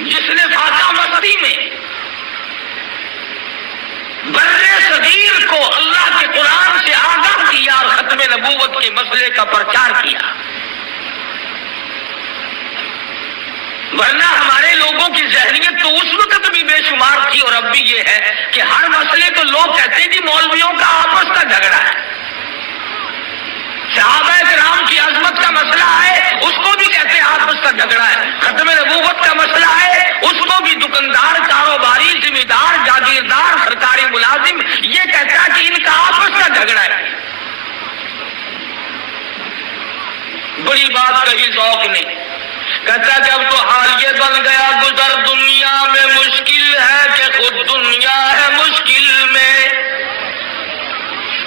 جس نے فاقہ مستی میں برے صغیر کو اللہ کے قرآن سے آگاہ کیا اور ختم نبوت کے مسئلے کا پرچار کیا. ورنہ ہمارے لوگوں کی ذہنیت تو اس وقت بھی بے شمار تھی اور اب بھی یہ ہے کہ ہر مسئلے تو لوگ کہتے ہیں کہ مولویوں کا آپس کا جھگڑا ہے. صحابہ کرام کی عظمت کا مسئلہ ہے اس کو بھی کہتے ہیں آپس کا جھگڑا ہے. ختم نبوت کا مسئلہ ہے اس کو بھی دکاندار، کاروباری، ذمہ دار، جاگیردار، سرکاری ملازم یہ کہتا ہے کہ ان کا آپس کا جھگڑا ہے. بڑی بات کہی ذوق نے، کہتا جب تو حال یہ بن گیا گزر دنیا میں مشکل ہے کہ خود دنیا ہے مشکل میں.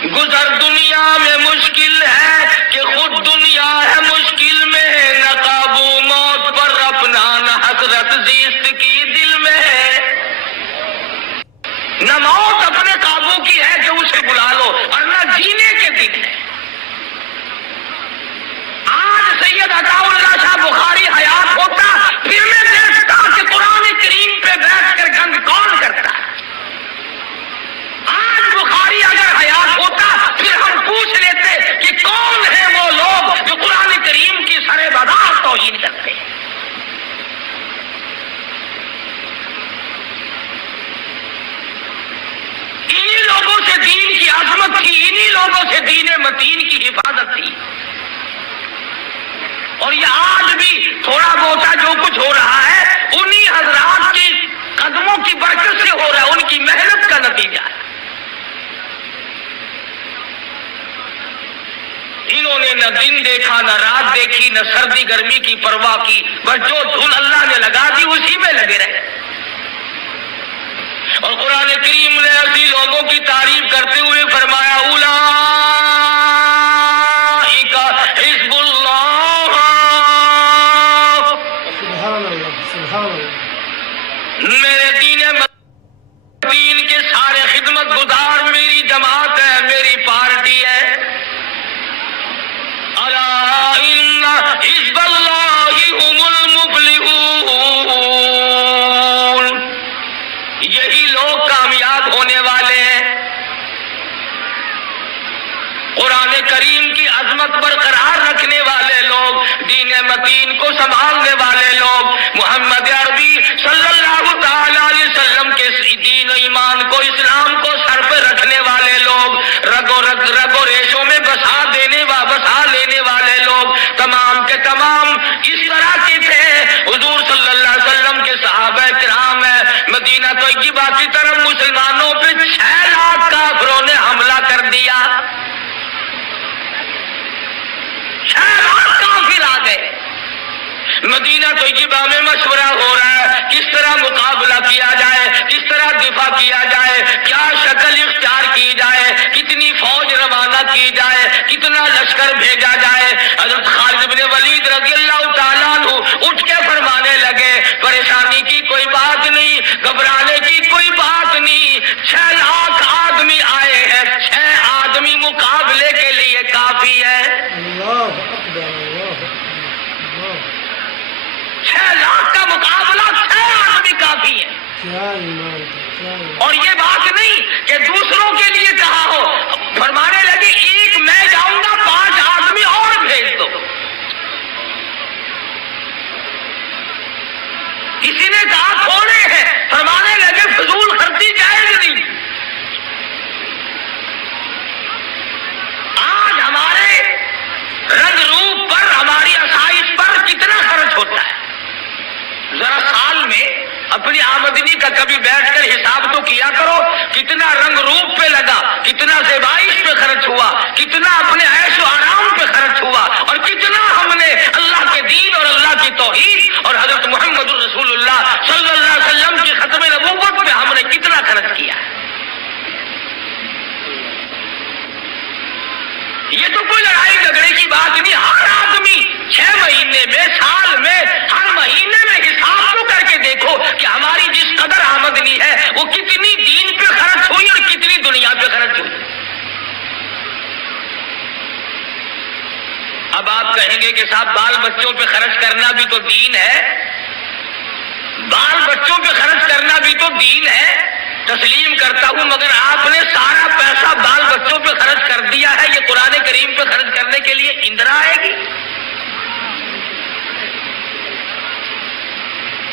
گزر دنیا میں مشکل ہے کہ خود دنیا ہے مشکل میں. نہ قابو موت پر اپنا نہ حسرت زیست کی دل میں ہے. نہ موت اپنے قابو کی ہے کہ اسے بلا لو اور نہ جینے کے دن ہے. آج سید عطا اللہ شاہ بخاری حیات ہوتا پھر میں دیکھتا کہ قرآن کریم پہ بیٹھ کر گند کون کرتا ہے. آج بخاری اگر حیات ہوتا پھر ہم پوچھ لیتے کہ کون ہے وہ لوگ جو قرآن کریم کی سرے بدار توہین کرتے ہیں. انہی لوگوں سے دین کی عظمت تھی، انہی لوگوں سے دین متین کی حفاظت تھی. اور یہ آج بھی تھوڑا بہت جو کچھ ہو رہا ہے انہی حضرات کی قدموں کی برکت سے ہو رہا ہے، ان کی محنت کا نتیجہ ہے. انہوں نے نہ دن دیکھا نہ رات دیکھی نہ سردی گرمی کی پرواہ کی، بس جو دھن اللہ نے لگا دی اسی میں لگے رہے. اور قرآن کریم نے ایسی لوگوں کی تعریف کرتے ہوئے فرمایا اولئک حزب اللہ. میرے دین کے سارے خدمت گزار میری جماعت ہے، میری پارٹی ہے. الا ان حزب اللہ هم المفلحون. یہی لوگ کامیاب ہونے والے ہیں. قرآن کریم کی عظمت برقرار رکھنے والے لوگ، دین متین کو سنبھالنے والے لوگ، محمد عربی صلی اللہ تعالی علیہ وسلم کے دین و ایمان کو، اسلام کو سر پہ رکھنے والے لوگ، رگ و ریشوں میں بسا لینے والے لوگ تمام کے تمام اس طرح کے تھے. حضور صلی اللہ علیہ وسلم کے صحابہ کرام ہیں. مدینہ طیبہ کی طرف مسلمانوں پہ 6 لاکھ کافروں نے حملہ کر دیا. 6 لاکھ کافر آ گئے. مدینہ طیبہ میں مشورہ ہو رہا ہے کس طرح مقابلہ کیا جائے، کس طرح دفاع کیا جائے، کیا شکل اختیار کی جائے، کتنی فوج روانہ کی جائے، کتنا لشکر بھیجا جائے. حضرت خالد بن ولید رضی اللہ تعالیٰ عنہ اٹھ کے فرمانے لگے پریشانی کی کوئی بات نہیں، گھبرانے کی کوئی بات نہیں. 6 لاکھ آدمی آئے ہیں، 6 آدمی مقابلے کے لیے کافی ہے. 6 لاکھ کا مقابلہ 6 آدمی کافی ہے. اور یہ بات نہیں کہ دوسروں کے لیے کہا ہو، فرمانے لگے ایک میں جاؤں گا 5 آدمی اور بھیج دو. کسی نے کہا تھوڑے ہیں، فرمانے لگے فضول خرچی جائز نہیں. آج ہمارے رنگ روپ پر، ہماری آسائش پر کتنا خرچ ہوتا ہے. ذرا سال میں اپنی آمدنی کا کبھی بیٹھ کر حساب تو کیا کرو، کتنا رنگ روپ پہ لگا، کتنا زیبائش پہ خرچ ہوا، کتنا اپنے عیش و آرام پہ خرچ ہوا، اور کتنا ہم نے اللہ کے دین اور اللہ کی توحید اور حضرت محمد رسول اللہ صلی اللہ علیہ وسلم کی ختم نبوت پہ ہم نے کتنا خرچ کیا. یہ تو کوئی لڑائی جھگڑے کی بات نہیں. ہر آدمی 6 مہینے میں، سال میں، ہر مہینے میں حساب تو کر کے دیکھو کہ ہماری جس قدر آمدنی ہے وہ کتنی دین پہ خرچ ہوئی اور کتنی دنیا پہ خرچ ہوئی. اب آپ کہیں گے کہ صاحب بال بچوں پہ خرچ کرنا بھی تو دین ہے. بال بچوں پہ خرچ کرنا بھی تو دین ہے، تسلیم کرتا ہوں، مگر آپ نے سارا پیسہ بال بچوں پہ خرچ کر دیا ہے، یہ قرآن کریم پہ خرچ کرنے کے لیے اندرا آئے گی؟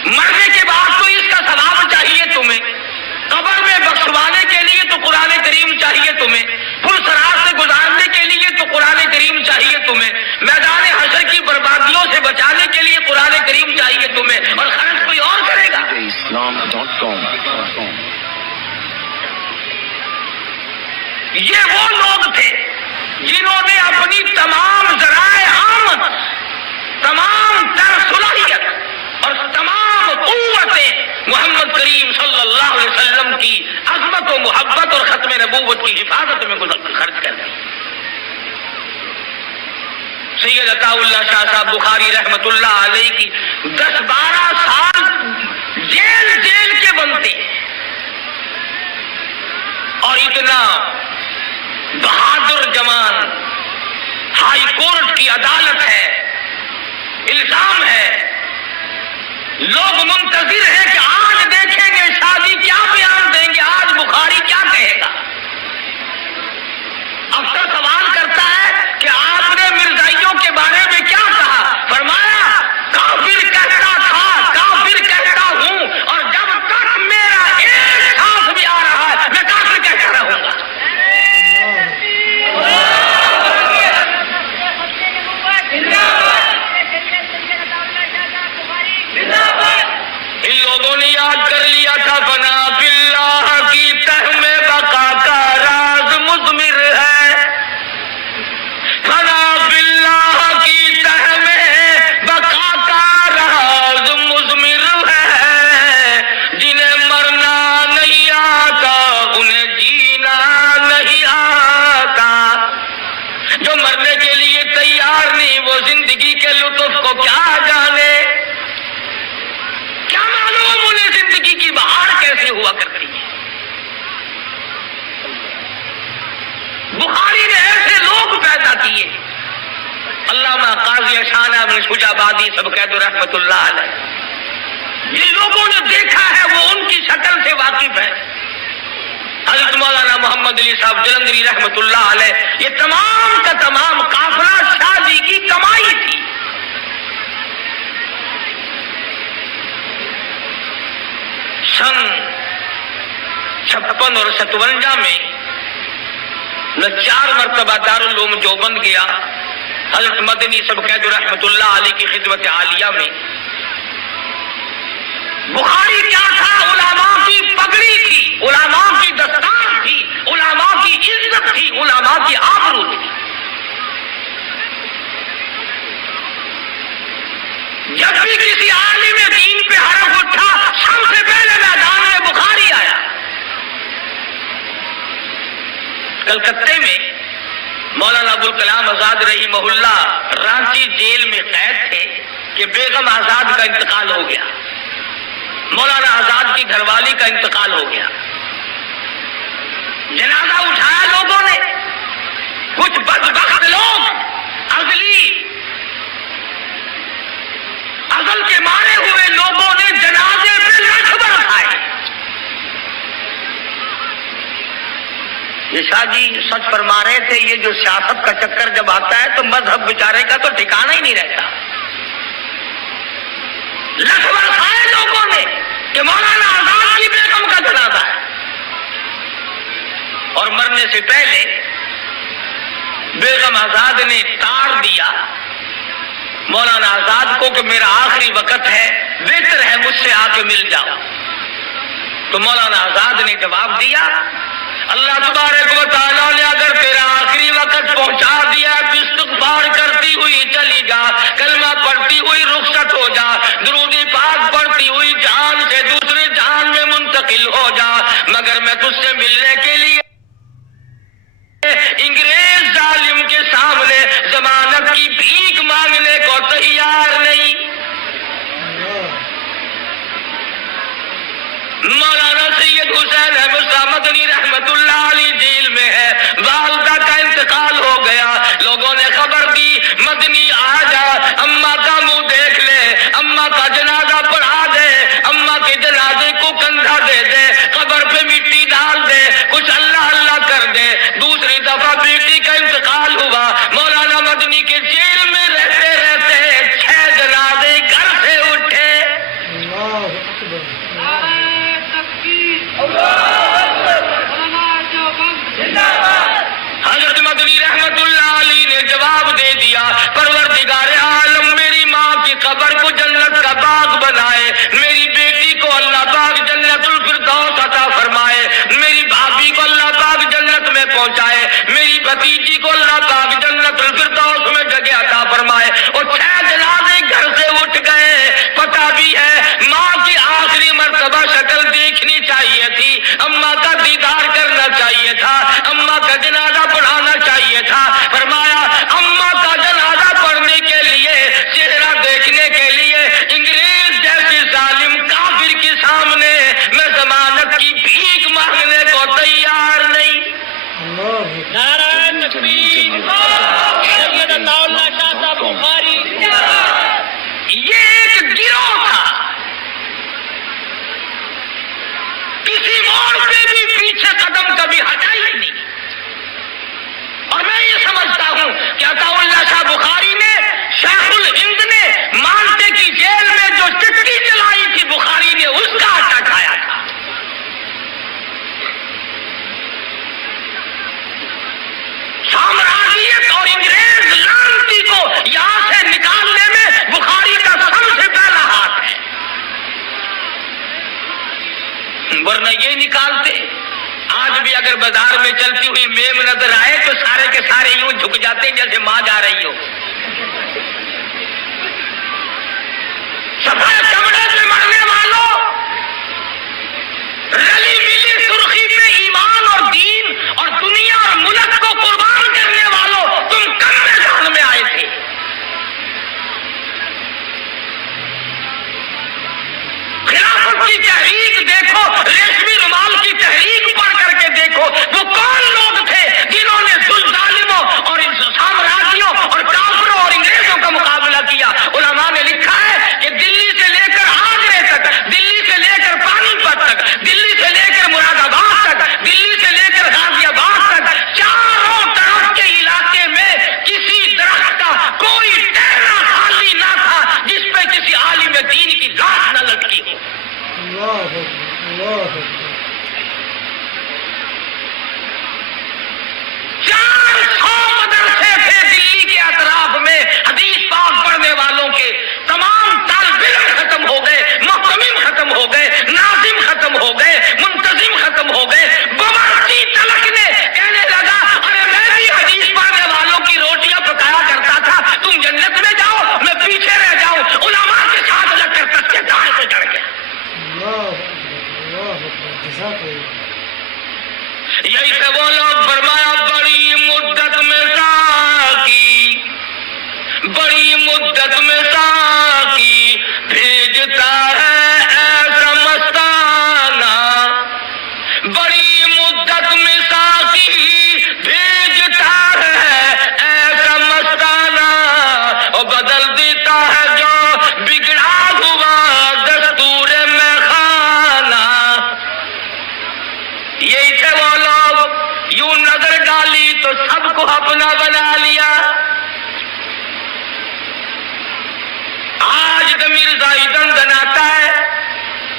مرنے کے بعد تو اس کا ثواب چاہیے تمہیں، قبر میں بخشوانے کے لیے تو قرآن کریم چاہیے تمہیں، پل صراط سے گزارنے کے لیے تو قرآن کریم چاہیے تمہیں، میدان حشر کی بربادیوں سے بچانے کے لیے قرآن کریم چاہیے تمہیں، اور خرچ کوئی اور کرے گا؟ یہ وہ لوگ تھے جنہوں نے اپنی تمام ذرائع آمد، تمام تر صلاحیت اور تمام قوتیں محمد کریم صلی اللہ علیہ وسلم کی عظمت و محبت اور ختم نبوت کی حفاظت میں خرچ کر دی۔ سید عطا اللہ شاہ صاحب بخاری رحمت اللہ علیہ کی 10-12 سال جیل کے بنتے اور اتنا بہادر جوان، ہائی کورٹ کی عدالت ہے، الزام ہے، لوگ منتظر ہیں کہ آج دیکھیں گے شادی کیا بیان دیں گے، آج بخاری کیا کہے گا۔ افسر سوال کرتا ہے کہ آپ نے مرزائیوں کے بارے میں کیا کہا؟ فرمایا کافر کہتا تھا، کافر کہتا ہوں، اور جب تک میرا ایک سانس بھی آ رہا ہے میں کافر کہتا رہوں گا۔ ان لوگوں نے یاد کر لیا تھا فنا باللہ کی تہ میں بقا کا راز مضمر ہے، فنا باللہ کی تہ میں بقا کا راز مضمر ہے، جنہیں مرنا نہیں آتا انہیں جینا نہیں آتا، جو مرنے کے لیے تیار نہیں وہ زندگی کے لطف کو کیا جانے، کیا معلوم انہیں زندگی کی بہار کیسے ہوا کرتی ہے۔ بخاری نے ایسے لوگ پیدا کیے، علامہ قاضی اشانہ بن شجابادی سب قید رحمت اللہ علیہ، جن لوگوں نے دیکھا ہے وہ ان کی شکل سے واقف ہے۔ حضرت مولانا محمد علی صاحب جلندری رحمت اللہ علیہ، یہ تمام کا تمام قافلہ شاہ جی کی کمائی تھی۔ سن 56 اور 57 میں میں 4 مرتبہ دارالعلوم دیوبند گیا، حضرت مدنی سب قید رحمت اللہ علیہ کی خدمت عالیہ میں۔ بخاری کیا تھا؟ علماء کی پگڑی تھی، علماء کی دستار تھی، علماء کی عزت تھی، علماء کی آبرو تھی۔ جب بھی کسی عالم دین پہ حرف اٹھا سب سے پہلے میدان میں بخاری آیا۔ کلکتے میں مولانا ابوالکلام آزاد رحمہ اللہ رانچی جیل میں قید تھے کہ بیگم آزاد کا انتقال ہو گیا، مولانا آزاد کی گھر والی کا انتقال ہو گیا۔ جنازہ اٹھایا لوگوں نے، کچھ بدبخت لوگ ازل کے مارے ہوئے لوگوں نے جنازے پہ لٹھ برسائے۔ یہ شاہ جی سچ فرما رہے تھے، یہ جو سیاست کا چکر جب آتا ہے تو مذہب بیچارے کا تو ٹھکانہ ہی نہیں رہتا۔ لٹھ برسائے لوگوں نے کہ مولانا آزاد کی بیگم کا جنازہ ہے، اور مرنے سے پہلے بیگم آزاد نے تار دیا مولانا آزاد کو کہ میرا آخری وقت ہے، بہتر ہے مجھ سے آ کے مل جاؤ۔ تو مولانا آزاد نے جواب دیا، اللہ تبارک و تعالیٰ نے اگر تیرا آخری وقت پہنچا دیا تو استغفار کرتی ہوئی چلی جا، کلمہ پڑھتی ہوئی رخصت ہو جا، درود پاک پڑھتی ہوئی جان سے دوسرے جان میں منتقل ہو جا، مگر میں تجھ سے ملنے کے لیے انگریز ظالم کے سامنے ضمانت کی بھیک مانگنے کو تیار نہیں۔ مولانا سید حسین احمد شاہ مدنی رحمت اللہ علیہ جیل میں ہے، والدہ کا انتقال ہو گیا، لوگوں نے خبر دی مدنی آ جا، اماں کا منہ دیکھ لے، اماں کا جنازہ پڑھا دے، حضرت مدنی رحمت اللہ علیہ نے جواب دے دیا، پروردگار عالم میری ماں کی قبر کو جنت کا باغ بنائے، میری بیٹی کو اللہ پاک جنت الفردوس عطا فرمائے، میری بھابھی کو اللہ پاک جنت میں پہنچائے، میری بھتیجی کو اللہ پاک جنت الفردوس میں جگہ عطا فرمائے۔ اور 6 جنازے گھر سے اٹھ گئے۔ پتہ بھی ہے ماں کی آخری مرتبہ شکل دیکھنی چاہیے تھی، اماں کا دیدار کرنا چاہیے تھا، اماں کا جنازہ پڑھانا چاہیے تھا۔ فرمایا اماں کا جنازہ پڑھنے کے لیے، چہرہ دیکھنے کے لیے انگریز جیسے ظالم کافر کے سامنے میں ضمانت کی بھیک مانگنے کو تیار نہیں۔ نعرہ تکبیر، سید عطا اللہ شاہ صاحب بخاری۔ یہ ایک گروہ تھا، کسی موڑ پہ بھی پیچھے قدم کبھی ہٹا ہی نہیں۔ اور میں یہ سمجھتا ہوں کہ عطا اللہ شاہ بخاری نے، شیخ الہند نے مالٹے کی جیل میں جو چٹکی جلائی تھی بخاری نے اس کا آٹا کھایا تھا۔ سامراجیت اور انگریز لعنتی کو یہاں سے نکالنے میں بخاری کا سب سے پہلا ہاتھ ہے، ورنہ یہ نکالتے۔ آج بھی اگر بازار میں چلتی ہوئی میم نظر آئے تو سارے کے سارے یوں جھک جاتے ہیں جیسے ماں جا رہی ہو۔ سفید چمڑے پہ مرنے والوں، رلی ملی سرخی پہ ایمان اور دین اور دنیا اور ملک کو قربان کرنے والوں، تم کم میدان میں آئے تھے۔ خلافت کی تحریک دیکھو، ریشمی رومال کی تحریک پڑھ کر کے دیکھو، وہ کون لوگ تھے جنہوں نے ظالموں اور سامراجیوں اور کافروں اور انگریزوں کا مقابلہ کیا۔ علماء نے لکھا ہے کہ دلی سے لے کر آگرے تک، دلی سے لے کر پانی پت تک، دلی سے لے کر مراد آباد تک، دلی سے لے کر غازی آباد تک، چاروں طرف کے علاقے میں کسی درخت کا کوئی ٹہنا خالی نہ تھا جس پہ کسی عالم دین کی لاش نہ لٹکی ہو۔ 400 مدرسے تھے دلی کے اطراف میں، حدیث پاک پڑھنے والوں کے تمام طالب علم ختم ہو گئے، محتمم ختم ہو گئے، ناظم ختم ہو گئے، منتظم ختم ہو گئے۔ بمرچی تلک نے کہنے لگا ارے میں بھی حدیث پڑھنے والوں کی روٹیاں پکایا کرتا تھا، تم جنت میں جاؤ میں پیچھے رہ جاؤں۔ علماء کے ساتھ لگ کر تک کے دائیں پہ چڑھ گیا۔ یہی سے وہ لوگ فرمایا بڑی مدت میں ساقی، بڑی مدت میں ساقی بھیجتا ہے ایسا مستانہ، بڑی مدت میں ساقی بھیجتا ہے ایسا مستانہ، اور بدل دیتا ہے جو بگڑا ہوا دستور میں خانہ۔ یہی تھے وہ لوگ، یوں نظر ڈالی تو سب کو اپنا بنا لیا۔ آج ضمیر زائدن دناتا ہے،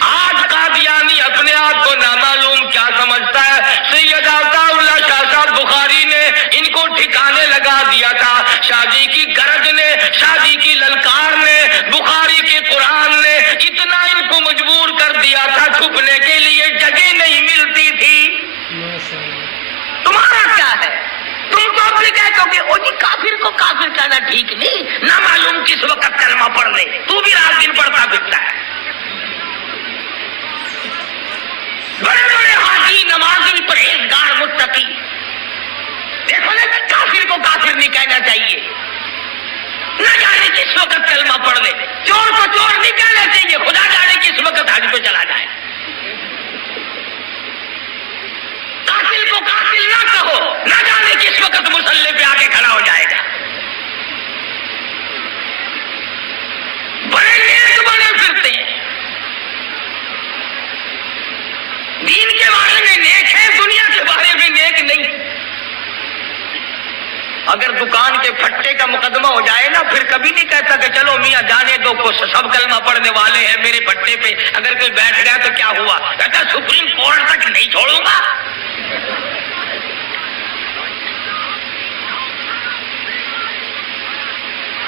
آج قادیانی اپنے آپ کو نامعلوم کیا سمجھتا ہے۔ سید عطا اللہ شاہ صاحب بخاری نے ان کو ٹھکانے لگا دیا تھا۔ شاہ جی کی گرج نے، شاہ جی کی للکار نے، بخاری کے قرآن نے اتنا ان کو مجبور کر دیا تھا، چھپنے کے لیے جگہ نہیں ملتی تھی۔ تمہارا کیا ہے؟ تم تو بھی کہتے ہو کہ او جی کافر کو کافر کہنا ٹھیک نہیں، نہ معلوم کس وقت کلمہ پڑھ لے، تو بھی رات دن پڑھتا پھرتا ہے۔ بڑے بڑے حاجی، نمازی، پرہیزگار، متقی، دیکھو نا کافر کو کافر نہیں کہنا چاہیے، نہ جانے کس وقت کلمہ پڑھ لے۔ چور کو چور نہیں کہنا چاہیے، خدا جانے کس وقت حج پہ چلا جائے۔ قاتل کو قاتل نہ کہو، نہ جانے کس وقت مصلی پہ آ کے کھڑا ہو جائے گا۔ بڑے نیک بنے پھرتے ہیں، دین کے بارے میں نیک ہے، دنیا کے بارے میں نیک نہیں۔ اگر دکان کے پھٹے کا مقدمہ ہو جائے نا پھر کبھی نہیں کہتا کہ چلو میاں جانے دو سب کلمہ پڑھنے والے ہیں میرے پھٹے پہ، اگر کوئی بیٹھ گیا تو کیا ہوا، کہتا سپریم کورٹ تک نہیں چھوڑوں گا۔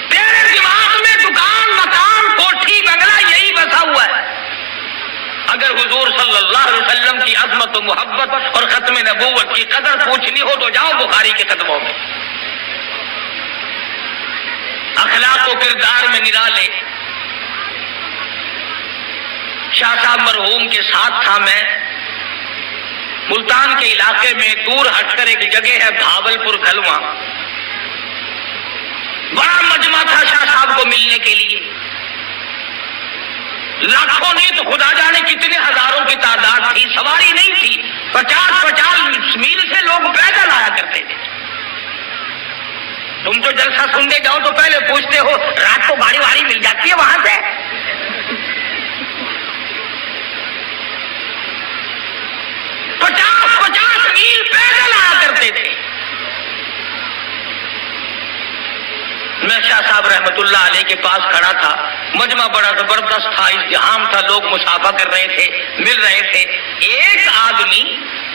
تیرے دماغ میں دکان مکان کوٹھی بنگلہ یہی بسا ہوا ہے۔ اگر حضور صلی اللہ علیہ وسلم کی عظمت و محبت اور ختم نبوت کی قدر پوچھنی ہو تو جاؤ بخاری کے قدموں میں۔ اخلاق و کردار میں نرالے۔ شاہ صاحب مرحوم کے ساتھ تھا میں، ملتان کے علاقے میں دور ہٹ کر ایک جگہ ہے بھاول پور کھلواں، بڑا مجمع تھا شاہ صاحب کو ملنے کے لیے، لاکھوں نہیں تو خدا جانے کتنے ہزاروں کی تعداد تھی، سواری نہیں تھی، 50 میل سے لوگ پیدل آیا کرتے تھے۔ تم تو جلسہ سننے جاؤ تو پہلے پوچھتے ہو رات کو گاڑی واڑی مل جاتی ہے وہاں سے؟ 50 میل پیدل آیا کرتے تھے۔ میں شاہ صاحب رحمت اللہ علیہ کے پاس کھڑا تھا، مجمع بڑا زبردست تھا، ازدحام تھا، لوگ مصافحہ کر رہے تھے، مل رہے تھے۔ ایک آدمی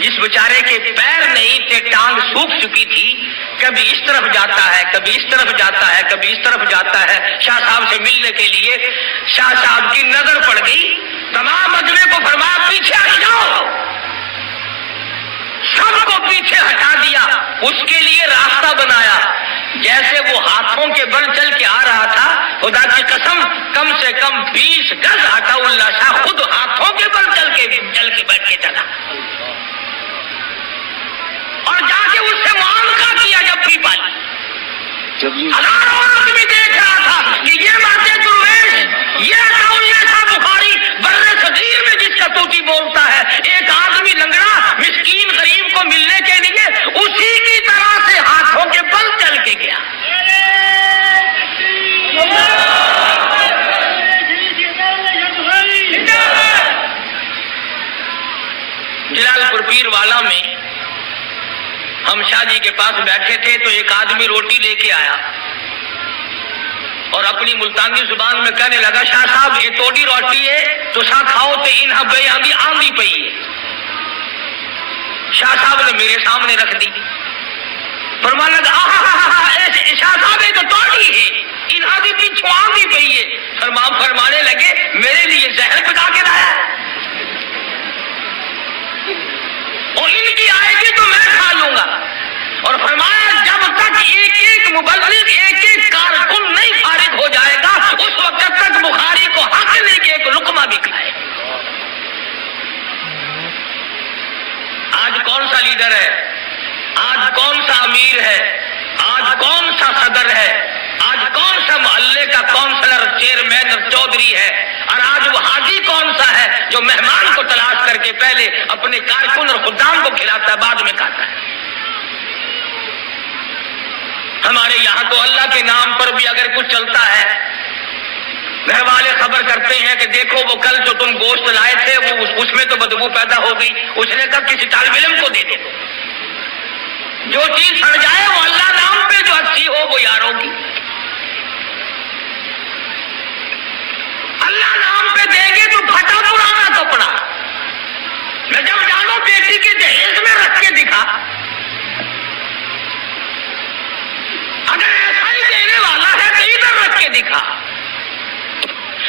جس بیچارے کے پیر نہیں تھے، ٹانگ سوکھ چکی تھی، کبھی اس طرف جاتا ہے کبھی اس طرف جاتا ہے کبھی اس طرف جاتا ہے شاہ صاحب سے ملنے کے لیے۔ شاہ صاحب کی نظر پڑ گئی، تمام مجمع کو فرمایا پیچھے ہٹ جاؤ، سب کو پیچھے ہٹا دیا، اس کے لیے راستہ بنایا۔ جیسے وہ ہاتھوں کے بل چل کے آ رہا تھا، خدا کی قسم کم سے کم 20 گز عطا اللہ شاہ خود ہاتھوں کے بل چل کے بیٹھ کے چلا، اور جا کے اس سے معاملہ کیا جب پالی۔ ہزاروں آدمی دیکھ رہا تھا کہ یہ ماتے درویش، یہ عطا اللہ شاہ بخاری بر صغیر میں جس کا توتی بولتا ہے، ایک آدمی لنگڑا مسکین غریب کو ملنے کے لیے اسی کی طرح سے ہاتھوں کے بل چل کے گیا۔ جلال پور پیر والا میں ہم شاہ جی کے پاس بیٹھے تھے تو ایک آدمی روٹی لے کے آیا اور اپنی ملتانی زبان میں کہنے لگا شاہ صاحب یہ توڑی روٹی ہے تو سا کھاؤ تو انہاں بے آندھی پئی ہے۔ شاہ صاحب نے میرے سامنے رکھ دی، فرمانے لگا شاہ صاحب یہ تو توڑی ہے، انہاں دی پیچھو آندھی پئی ہے۔ فرمانے لگے میرے لیے زہر پکا کے لایا اور ان کی آئے گی تو میں کھا لوں گا۔ اور فرمایا جب تک ایک مبلغ ایک کارکن نہیں فارغ ہو جائے گا اس وقت تک بخاری کو حق نہیں کہ ایک لقمہ بھی کھائے۔ آج کون سا لیڈر ہے، آج کون سا امیر ہے، آج کون سا صدر ہے، آج کون سا محلے کا کونسلر چیئرمین اور چودھری ہے، اور آج وہ حاجی کون سا ہے جو مہمان کو تلاش کر کے پہلے اپنے کارکن اور خدام کو کھلاتا ہے بعد میں کھاتا ہے۔ ہمارے یہاں تو اللہ کے نام پر بھی اگر کچھ چلتا ہے، گھر والے خبر کرتے ہیں کہ دیکھو وہ کل جو تم گوشت لائے تھے وہ اس میں تو بدبو پیدا ہو گئی، اس نے کہا کسی طالب علم کو دے دو، جو چیز سڑ جائے وہ اللہ نام پہ جو اچھی ہو وہ یاروں کی، اللہ نام پہ دیں گے تو پھٹا پرانا کپڑا، میں جب جانو بیٹی کے جہیز میں رکھ کے دکھا، اگر ایسا ہی دینے والا ہے تو ادھر رکھ کے دکھا،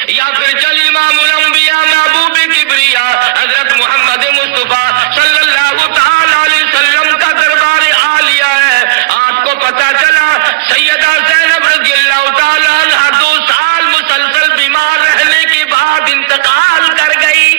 یا پھر چل امام الانبیاء محبوب کبریا حضرت محمد مصطفیٰ صلی اللہ تعالی علیہ وسلم کا دربار عالیہ ہے۔ آپ کو پتا چلا سیدہ زینب رضی اللہ تعالی عنہ 2 سال مسلسل بیمار رہنے کے بعد انتقال کر گئی۔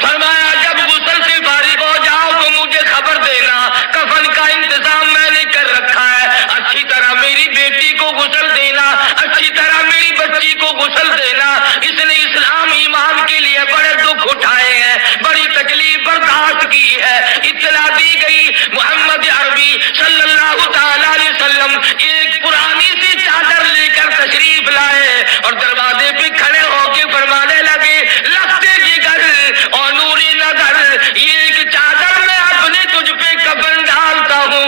فرمایا جب غسل سے فارغ ہو جاؤ تو مجھے خبر دینا، کفن کا انتظام میں نے کر رکھا ہے، اچھی طرح میری بیٹی کو غسل دینا، اچھی طرح میری بچی کو غسل دینا۔ اس نے اسلام ایمان کے لیے بڑے دکھ اٹھائے ہیں، بڑی تکلیف برداشت کی ہے۔ اطلاع دی گئی محمد عربی صلی اللہ تعالی علیہ وسلم ایک پرانی سی چادر لے کر تشریف لائے اور دروازے پہ کھڑے ہو کے فرمانے لگے لگتے جگر اور نوری نظر، یہ ایک چادر میں اپنے تجھ پہ کفن ڈالتا ہوں،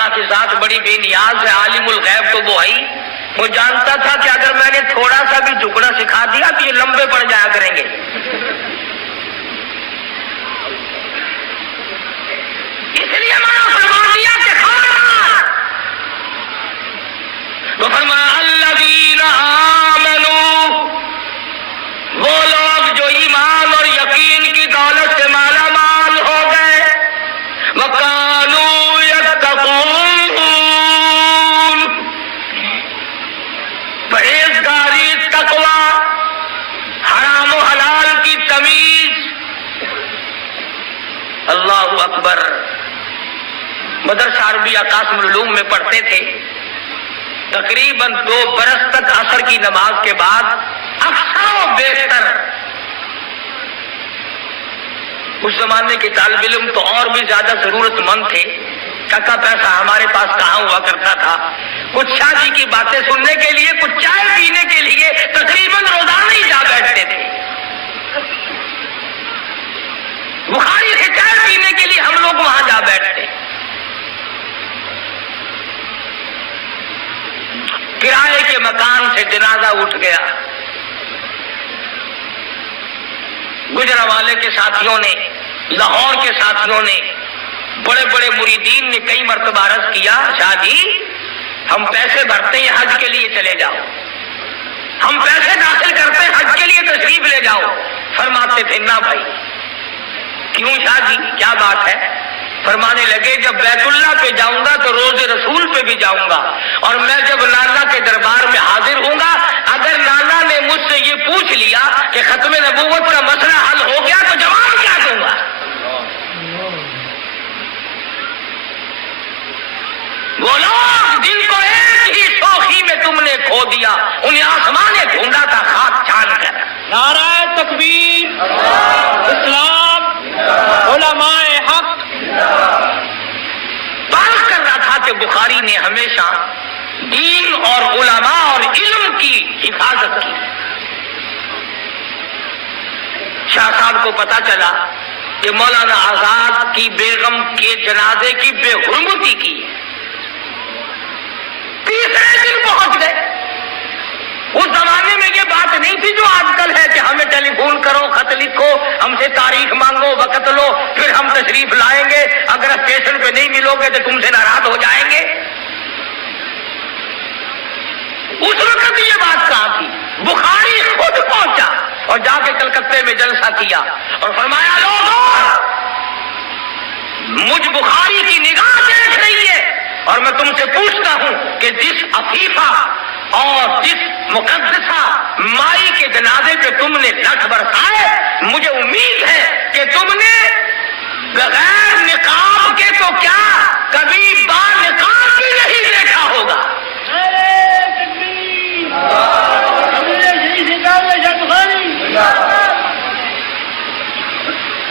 اللہ کی ذات بڑی بے نیاز ہے، عالم الغیب تو وہ ہے. وہ جانتا تھا کہ اگر میں نے تھوڑا سا بھی جھکنا سکھا دیا تو یہ لمبے پڑ جایا کریں گے. اس لیے منع فرما دیا کہ خبردار. تو فرمایا الذین آمنوا، وہ لوگ جو ایمان اور یقین کی دولت سے مالا مال ہو گئے، وَكَانُوا يَتَّقُونَ، پرہیزگاری، تقوی، حرام و حلال کی تمیز. اللہ اکبر. مدرسہ عربیہ قاسم العلوم میں پڑھتے تھے. تقریباً 2 برس تک عصر کی نماز کے بعد اکثر و بیشتر اس زمانے کے طالب علم تو اور بھی زیادہ ضرورت مند تھے. ٹکا پیسہ ہمارے پاس کہاں ہوا کرتا تھا. کچھ شاہ جی کی باتیں سننے کے لیے، کچھ چائے پینے کے لیے تقریباً روزانہ ہی جا بیٹھتے تھے. بخاری سے چائے پینے کے لیے ہم لوگ وہاں جا بیٹھتے. کرائے کے مکان سے جنازہ اٹھ گیا. گجرانوالے کے ساتھیوں نے، لاہور کے ساتھیوں نے، بڑے بڑے مریدین نے کئی مرتبہ عرض کیا، شاہ جی ہم پیسے بھرتے ہیں حج کے لیے چلے جاؤ، ہم پیسے داخل کرتے ہیں حج کے لیے تشریف لے جاؤ. فرماتے تھے نہ بھائی. کیوں شاہ جی کیا بات ہے؟ فرمانے لگے جب بیت اللہ پہ جاؤں گا تو روز رسول پہ بھی جاؤں گا، اور میں جب نانا کے دربار میں حاضر ہوں گا، اگر نانا نے مجھ سے یہ پوچھ لیا کہ ختم نبوت کا مسئلہ حل ہو گیا تو جواب کیا دوں گا؟ وہ لوگ جن کو ایک ہی شوخی میں تم نے کھو دیا، انہیں آسمان نے ڈھونڈا تھا خاک چھان کر. نعرہ تکبیر، اسلام، علماء حق. بات کر رہا تھا کہ بخاری نے ہمیشہ دین اور علماء اور علم کی حفاظت کی. شاہ صاحب کو پتا چلا کہ مولانا آزاد کی بیگم کے جنازے کی بے حرمتی کی. تیسرے دن پہنچ گئے. اس زمانے میں یہ بات نہیں تھی جو آج کل ہے کہ ہمیں ٹیلی فون کرو، خط لکھو، ہم سے تاریخ مانگو، وقت لو، پھر ہم تشریف لائیں گے، اگر اسٹیشن پہ نہیں ملو گے تو تم سے ناراض ہو جائیں گے. اس وقت یہ بات کہاں تھی؟ بخاری خود پہنچا اور جا کے کلکتے میں جلسہ کیا اور فرمایا لوگوں مجھ بخاری کی نگاہ دیکھ رہی ہے اور میں تم سے پوچھتا ہوں کہ جس عفیفہ اور جس مقدسہ مائی کے جنازے پہ تم نے لٹھ برسائے، مجھے امید ہے کہ تم نے بغیر نقاب کے تو کیا کبھی با نقاب بھی نہیں دیکھا ہوگا.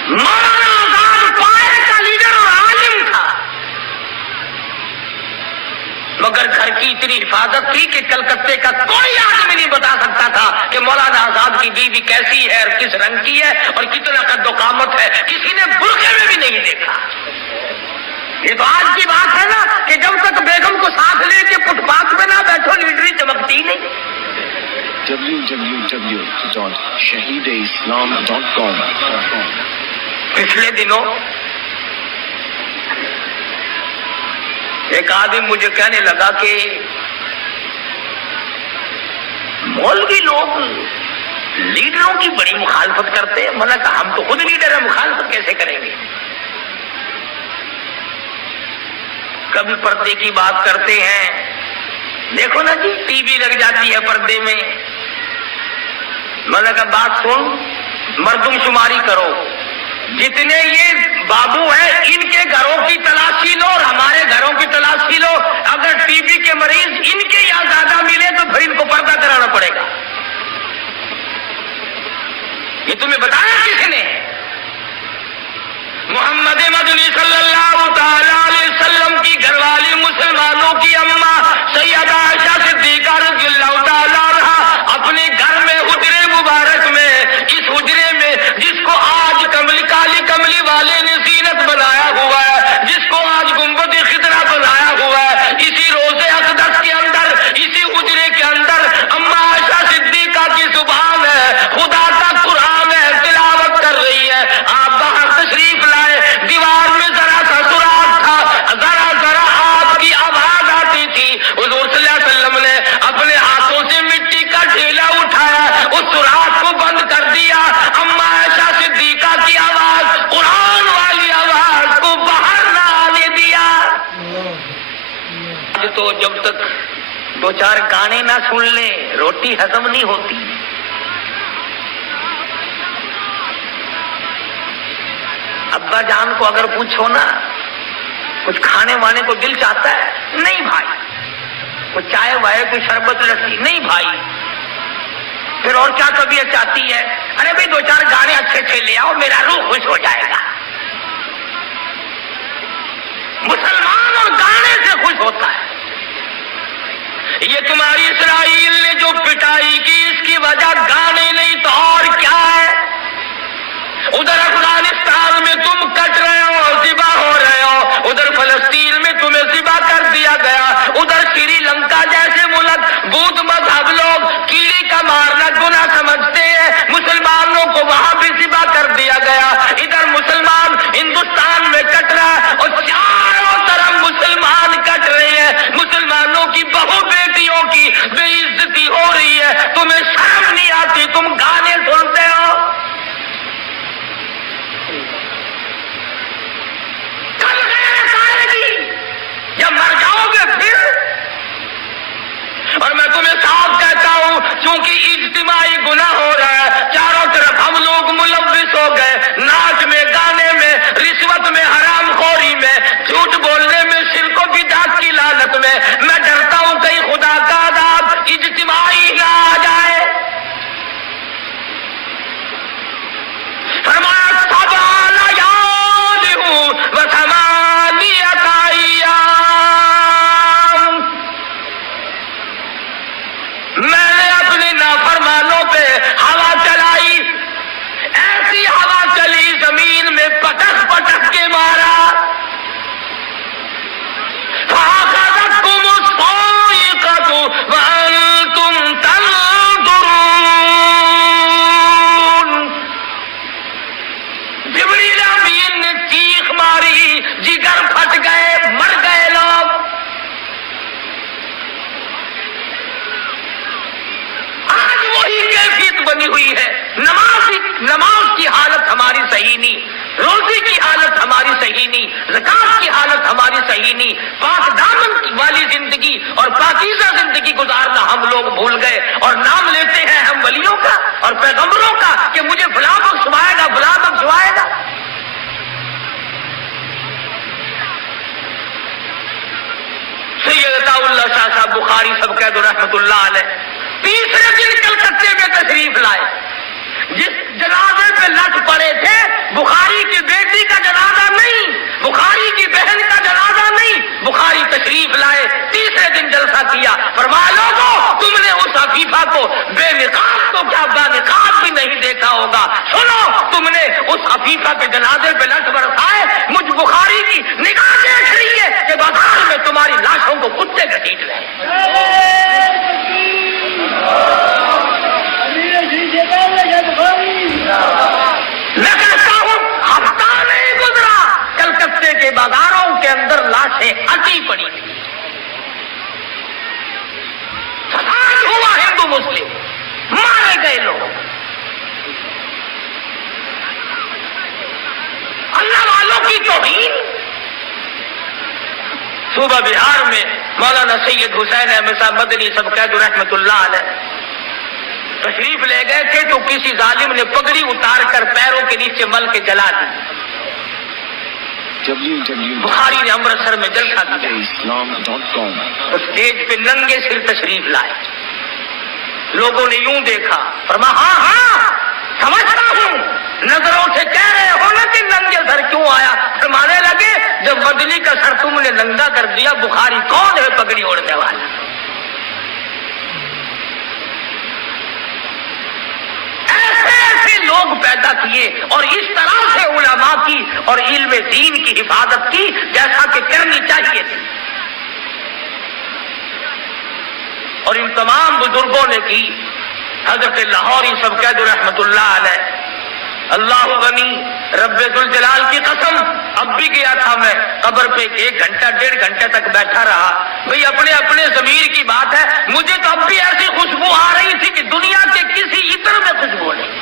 مولانا آزاد پائے کا لیڈر اور عالم تھا، مگر گھر کی اتنی حفاظت تھی کہ کلکتے کا کوئی آدمی نہیں بتا سکتا تھا کہ مولانا آزاد کی بیوی کیسی ہے اور کس رنگ کی ہے اور کتنا قد و قامت ہے. کسی نے برقعے میں بھی نہیں دیکھا. یہ تو آج کی بات ہے نا کہ جب تک بیگم کو ساتھ لے کے فٹ پاتھ پہ نہ بیٹھو لیڈری چمکتی نہیں. www.shahideislam.com. پچھلے دنوں ایک آدمی مجھے کہنے لگا کہ مولوی لوگ لیڈروں کی بڑی مخالفت کرتے ہیں. میں نے کہا ہم تو خود لیڈر ہیں، مخالفت کیسے کریں گے؟ کبھی پردے کی بات کرتے ہیں، دیکھو نا جی ٹی وی لگ جاتی ہے پردے میں. میں نے کہا بات سن، مردم شماری کرو، جتنے یہ بابو ہیں ان کے گھروں کی تلاشی لو اور ہمارے گھروں کی تلاشی لو. اگر ٹی بی کے مریض ان کے یا زیادہ ملے تو پھر ان کو پردہ کرانا پڑے گا. یہ تمہیں بتایا کس نے؟ محمد مدنی صلی اللہ تعالی علیہ وسلم کی گھر والی مسلمانوں کی اماں سیدہ عائشہ صدیقہ رضی اللہ تعالی عنہا اپنے گھر میں حجرے مبارک میں، اس حجرے میں جس کو آج کالی کملی والے نے زینت بنایا ہوا ہے، جس کو آج گنبد خضرا بنایا ہوا تک دو چار گانے نہ سن لیں روٹی ہضم نہیں ہوتی. ابا جان کو اگر پوچھو نا کچھ کھانے وانے کو دل چاہتا ہے؟ نہیں بھائی. کوئی چائے وائے کوئی شربت لسی؟ نہیں بھائی. پھر اور کیا طبیعت چاہتی ہے؟ ارے بھائی دو چار گانے اچھے اچھے لے آؤ میرا روح خوش ہو جائے گا. مسلمان اور گانے سے خوش ہوتا ہے. یہ تمہاری اسرائیل نے جو پٹائی کی اس کی وجہ گانے نہیں تو اور کیا ہے؟ ادھر افغانستان میں تم کٹ رہے ہو اور ذبح ہو رہے ہو, ادھر فلسطین میں تمہیں ذبح کر دیا گیا, ادھر سری لنکا جیسے ملک بدھ مذہب لوگ کیڑی کا مارنا گناہ سمجھتے ہیں, مسلمانوں کو وہاں بھی ذبح کر دیا گیا. ادھر مسلمان ہندوستان میں کٹ رہا ہے اور چاروں طرف مسلمان کٹ رہے ہیں. مسلمانوں کی بہو بیٹیوں کی بے عزتی ہو رہی ہے. تمہیں شرم نہیں آتی؟ تم گانے سنتے ہو. جب مر جاؤ گے پھر. اور میں تمہیں صاف کہتا ہوں چونکہ اجتماعی گناہ ہو رہا ہے, چاروں طرف ہم لوگ ملوث ہو گئے, ناچ میں, گانے میں, رشوت میں, حرام خوری میں, جھوٹ بولنے میں, شرک و بدعت کی لعنت میں. میں ڈرتا ہوں کہیں خدا کا عذاب اجتماعی نہ آ جائے. فرمایا میں نے اپنے نافرمانوں پہ ہوا چلائی, ایسی ہوا چلی زمین میں پٹک پٹک کے مارا. فَأَخَذَتْكُمُ الصَّاعِقَةُ وَأَنْتُمْ تَنظُرُونَ. جبریل امین نے چیخ ماری, جگر پھٹ گئے, مر گئے لوگ. آج وہی کیفیت بنی ہوئی ہے. نماز کی حالت ہماری صحیح نہیں, روزی کی حالت ہماری صحیح نہیں, زکات کی حالت ہماری صحیح نہیں. پاک دامن والی زندگی اور پاکیزہ زندگی گزارنا ہم لوگ بھول گئے اور نام لیتے ہیں ہم ولیوں کا اور پیغمبروں کا کہ مجھے فلاں بخشوائے گا, فلاں بخشوائے گا. سید عطا اللہ شاہ صاحب بخاری سب قید رحمت اللہ علیہ تیسرے دن کلکتے میں تشریف لائے. جس جنازے پہ لٹ پڑے تھے بخاری کی بیٹی کا جنازہ نہیں, بخاری کی بہن کا جنازہ نہیں, بخاری تشریف لائے, تیسرے دن جلسہ کیا. فرمایا لوگوں تم نے اس عفیفہ کو بے نقاب تو کیا با نقاب بھی نہیں دیکھا ہوگا. سنو تم نے اس عفیفہ کے جنازے پہ لٹ برسائے, مجھ بخاری کی نگاہ دیکھ رہی ہے کہ بازار میں تمہاری لاشوں کو کتے گھسیٹ رہے ہیں. میں کہتا ہوں ہفتہ نہیں گزرا کلکتے کے بازاروں کے اندر لاشیں اٹی پڑی تھی. فساد ہوا ہندو مسلم, مارے گئے لوگ. اللہ والوں کی توہین. صوبہ بہار میں مولانا سید حسین احمد صاحب مدنی سب قید رحمت اللہ علیہ تشریف لے گئے تھے تو کسی ظالم نے پگڑی اتار کر پیروں کے نیچے مل کے جلا دی. بخاری نے امرتسر میں جلسہ کیا, اسٹیج پہ ننگے سر تشریف لائے. لوگوں نے یوں دیکھا, فرمایا ہاں ہاں سمجھتا ہوں, نظروں سے کہہ رہے ہو نا کہ ننگے سر کیوں آیا. فرمانے لگے جب مدنی کا سر تم نے ننگا کر دیا, بخاری کون ہے پگڑی اوڑھنے والا؟ ایسے لوگ پیدا کیے اور اس طرح سے علماء کی اور علم دین کی حفاظت کی جیسا کہ کرنی چاہیے تھی. اور ان تمام بزرگوں نے کی. حضرت لاہوری سب قید رحمت اللہ علیہ, اللہ غنی رب ذوالجلال کی قسم اب بھی گیا تھا میں قبر پہ 1 گھنٹہ 1.5 گھنٹے تک بیٹھا رہا. بھئی اپنے ضمیر کی بات ہے, مجھے تو اب بھی ایسی خوشبو آ رہی تھی کہ دنیا کے کسی عطر میں خوشبو نہیں.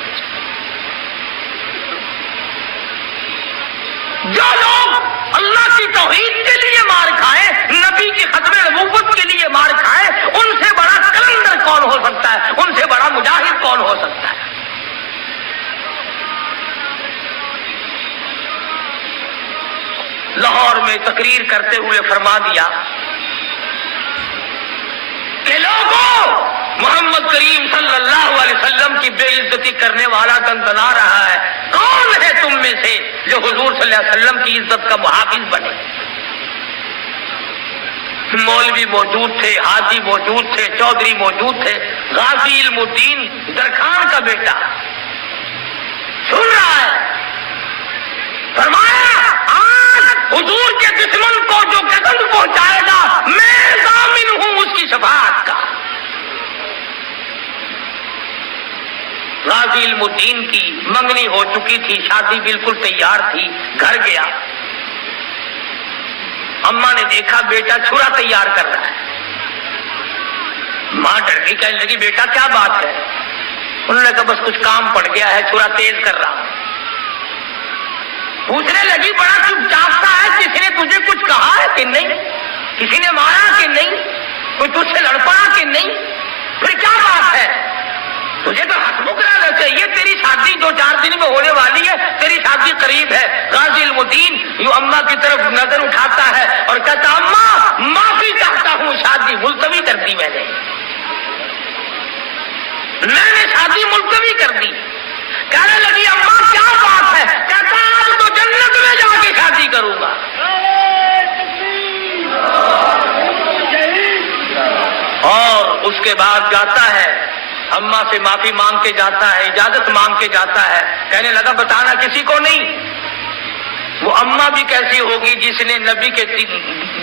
جو لوگ اللہ کی توحید کے لیے مار کھائے, نبی کی ختم نبوت کے لیے مار لاہور میں تقریر کرتے ہوئے فرما دیا کہ لوگوں، محمد کریم صلی اللہ علیہ وسلم کی بے عزتی کرنے والا دندنا رہا ہے، کون ہے تم میں سے جو حضور صلی اللہ علیہ وسلم کی عزت کا محافظ بنے؟ مولوی موجود تھے، حاجی موجود تھے، چودھری موجود تھے، غازی علم الدین درخان کا بیٹا سن رہا ہے، فرمایا آج حضور کے دشمن کو جو قتل پہنچائے گا میں ضامن ہوں اس کی شفاعت کا۔ غازی علم الدین کی منگنی ہو چکی تھی، شادی بالکل تیار تھی، گھر گیا، اماں نے دیکھا بیٹا چھرا تیار کر رہا ہے، ماں ڈر گئی، کہنے لگی بیٹا کیا بات ہے؟ انہوں نے کہا بس کچھ کام پڑ گیا ہے، چھرا تیز کر رہا ہوں۔ پوچھنے لگی بڑا چپ چاپ سا ہے، کسی نے تجھے کچھ کہا ہے کہ نہیں؟ کسی نے مارا کہ نہیں؟ کوئی تجھ سے لڑ پڑا کہ نہیں؟ پھر کیا بات ہے؟ تجھے تو ہسمکھ رہنا چاہیے، تیری شادی 2-4 دن میں ہونے والی ہے، تیری شادی قریب ہے۔ غازی علم الدین یوں اماں کی طرف نظر اٹھاتا ہے اور کہتا اماں معافی چاہتا ہوں، شادی ملتوی کر دی میں نے شادی ملتوی کر دی۔ کہنے لگی اماں کیا بات ہے؟ کہتا اب تو جنت میں جا کے شادی کروں گا۔ اور اس کے بعد جاتا ہے، اماں سے معافی مانگ کے جاتا ہے، اجازت مانگ کے جاتا ہے، کہنے لگا بتانا کسی کو نہیں۔ وہ اماں بھی کیسی ہوگی جس نے نبی کے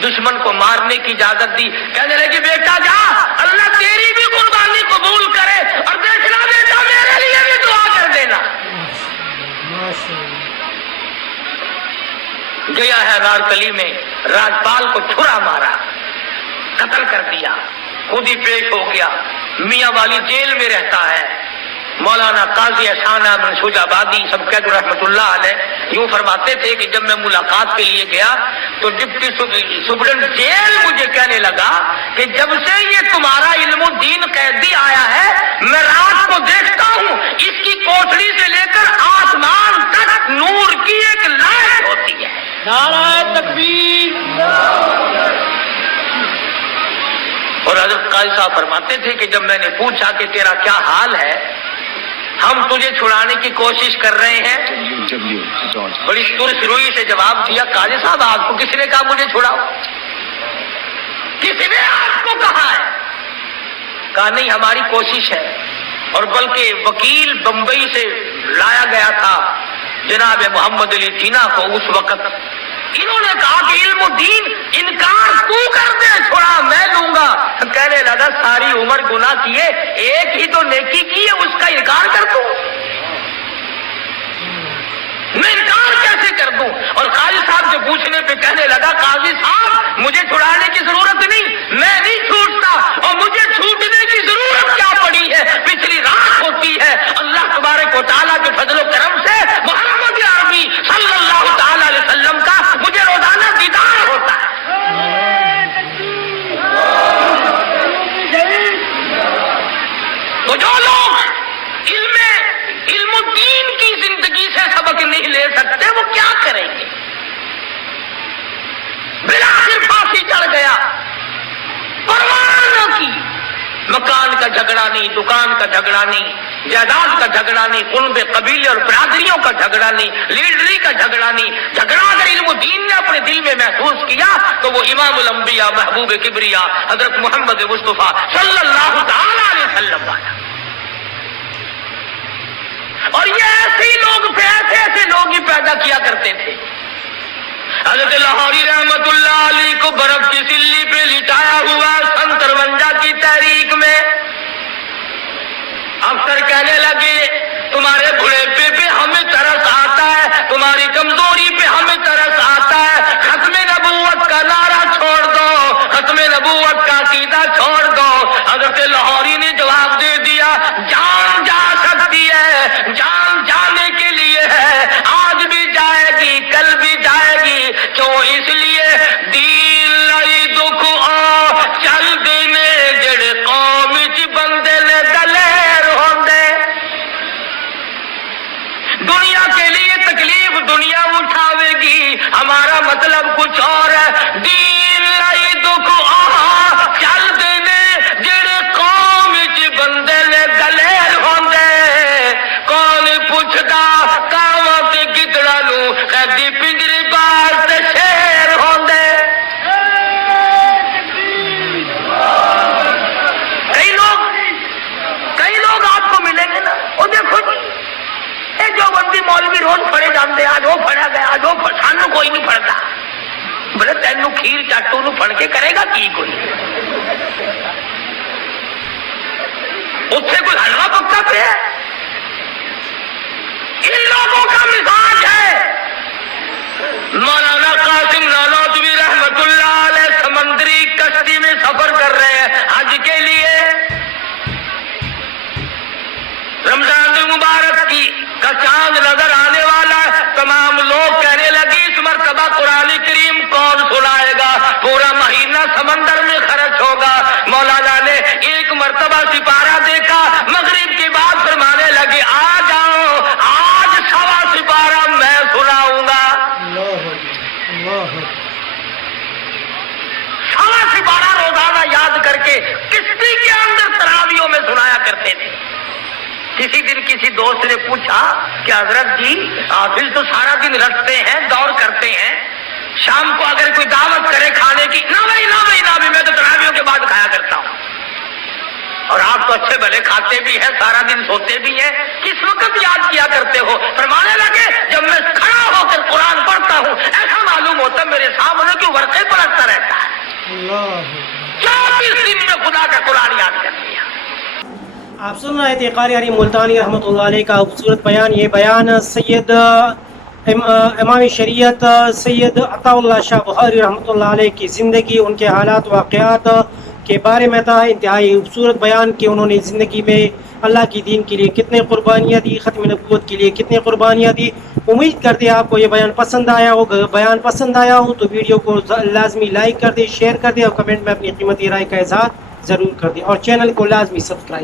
دشمن کو مارنے کی اجازت دی؟ کہنے لگی بیٹا جا، اللہ تیری بھی قربانی قبول کرے، اور دیکھنا بیٹا میرے لیے بھی دعا کر دینا۔ گیا ہے نارکلی میں، راجپال کو چھرا مارا، قتل کر دیا، خود ہی پیش ہو گیا، میاں والی جیل میں رہتا ہے۔ مولانا قاضی احسان احمد شجاع آبادی سب کہتے رحمۃ اللہ علیہ یوں فرماتے تھے کہ جب میں ملاقات کے لیے گیا تو ڈپٹی سپرنٹینڈنٹ جیل مجھے کہنے لگا کہ جب سے یہ تمہارا علم الدین قیدی آیا ہے میں رات کو دیکھتا ہوں اس کی کوٹڑی سے لے کر آسمان تک نور کی ایک لائٹ ہوتی ہے۔ نعرہ تکبیر۔ اور حضرت قاضی صاحب فرماتے تھے کہ جب میں نے پوچھا کہ تیرا کیا حال ہے، ہم تجھے چھڑانے کی کوشش کر رہے ہیں، بڑی ترس روئی سے جواب دیا قاضی صاحب آپ کو کسی نے کہا مجھے چھڑاؤ؟ کسی نے آپ کو کہا ہے؟ کہا نہیں ہماری کوشش ہے، اور بلکہ وکیل بمبئی سے لایا گیا تھا جناب محمد علی جناح کو اس وقت، انہوں نے کہا کہ علم الدین انکار تو کر دے چھوڑا میں لوں گا۔ کہنے لگا ساری عمر گناہ کیے ایک ہی تو نیکی کی ہے اس کا انکار کر دوں؟ میں انکار کیسے کر دوں؟ اور قاضی صاحب سے پوچھنے پہ کہنے لگا قاضی صاحب مجھے چھڑانے کی ضرورت نہیں، میں نہیں چھوٹتا، اور مجھے چھوٹنے کی ضرورت کیا پڑی ہے؟ پچھلی رات ہوتی ہے اللہ تبارک و تعالیٰ کے فضل و کرم سے محمد عربی صلی اللہ تعالی علیہ وسلم کا مجھے روزانہ دیدار ہوتا ہے۔ تو جو لوگ علم الدین کی زندگی سے سبق نہیں لے سکتے وہ کیا کریں گے؟ بالآخر پھانسی چڑھ گیا، پرواہ نہ کی، مکان کا جھگڑا نہیں، دکان کا جھگڑا نہیں، جائیداد کا جھگڑا نہیں، قرب قبیلے اور برادریوں کا جھگڑا نہیں، لیڈری کا جھگڑا نہیں، جھگڑا اگر علم الدین نے اپنے دل میں محسوس کیا تو وہ امام الانبیاء محبوب کبریا حضرت محمد مصطفیٰ صلی اللہ تعالی علیہ وسلم آیا۔ اور یہ ایسے لوگ ہی پیدا کیا کرتے تھے۔ حضرت لاہوری رحمت اللہ علیہ کو برف کی سلی پہ لٹایا ہوا سن 53 کی تحریک میں افسر کہنے لگے تمہارے بڑھاپے پہ ہمیں ترس آتا ہے، تمہاری کمزوری پہ ہمیں ترس آتا ہے، ختم نبوت کا نعرہ چھوڑ دو، ختم نبوت کا عقیدہ چھوڑ دو۔ حضرت لاہوری نے جواب دے دیا جان جا سکتی ہے، جان جانے کے لیے ہے، آج بھی جائے گی کل بھی جائے گی، کیوں اس لیے دین لائی دکھ آ چل دینے جڑے قوم چ بندے نے دلیر ہوندے۔ دنیا کے لیے تکلیف دنیا اٹھاوے گی، ہمارا مطلب روز پڑے جاندے آج وہ پڑھا گیا آج وہ سانو کوئی نہیں پڑھتا بولے تینوں کھیر چاٹو نو پڑھ کے کرے گا کی کوئی اس سے کوئی حلوہ پکا پہ ہے ان لوگوں کا مزاج ہے مولانا قاسم نانوتوی رحمت اللہ علیہ سمندری کشتی میں سفر کر رہے ہیں حج کے لیے رمضان المبارک کا چاند نظر آنے والا ہے تمام لوگ کہنے لگے اس مرتبہ قرآن کریم کون سنائے گا پورا مہینہ سمندر میں خرچ ہوگا مولانا نے ایک مرتبہ سپارہ دیکھا مغرب کے بعد فرمانے لگے آ جاؤ آج سوا سپارہ میں سناؤں گا سوا سپارہ روزانہ یاد کر کے کشتی کے اندر تراویحوں میں سنایا کرتے تھے کسی دن کسی دوست نے پوچھا کہ حضرت جی حافظ تو سارا دن رکھتے ہیں دور کرتے ہیں شام کو اگر کوئی دعوت کرے کھانے کی نہ بھائی میں تو تراویحوں کے بعد کھایا کرتا ہوں اور آپ تو اچھے بھلے کھاتے بھی ہیں سارا دن سوتے بھی ہیں کس وقت یاد کیا کرتے ہو فرمانے لگے جب میں کھڑا ہو کر قرآن پڑھتا ہوں ایسا معلوم ہوتا ہے میرے سامنے کہ ورقے پلٹتا رہتا ہے 24 دن میں خدا کا قرآن یاد کر لیا آپ سن رہے تھے قاری علی ملتانی رحمۃ اللہ علیہ کا خوبصورت بیان یہ بیان سید امام شریعت سید عطا اللہ شاہ بخاری رحمۃ اللہ علیہ کی زندگی ان کے حالات واقعات کے بارے میں تھا انتہائی خوبصورت بیان کہ انہوں نے زندگی میں اللہ کی دین کے لیے کتنے قربانیاں دی ختم نبوت کے لیے کتنے قربانیاں دی امید کرتے آپ کو یہ بیان پسند آیا ہو بیان پسند آیا ہو تو ویڈیو کو لازمی لائک کر دیں شیئر کر دیں اور کمنٹ میں اپنی قیمتی رائے کا اظہار ضرور کر دیں اور چینل کو لازمی سبسکرائب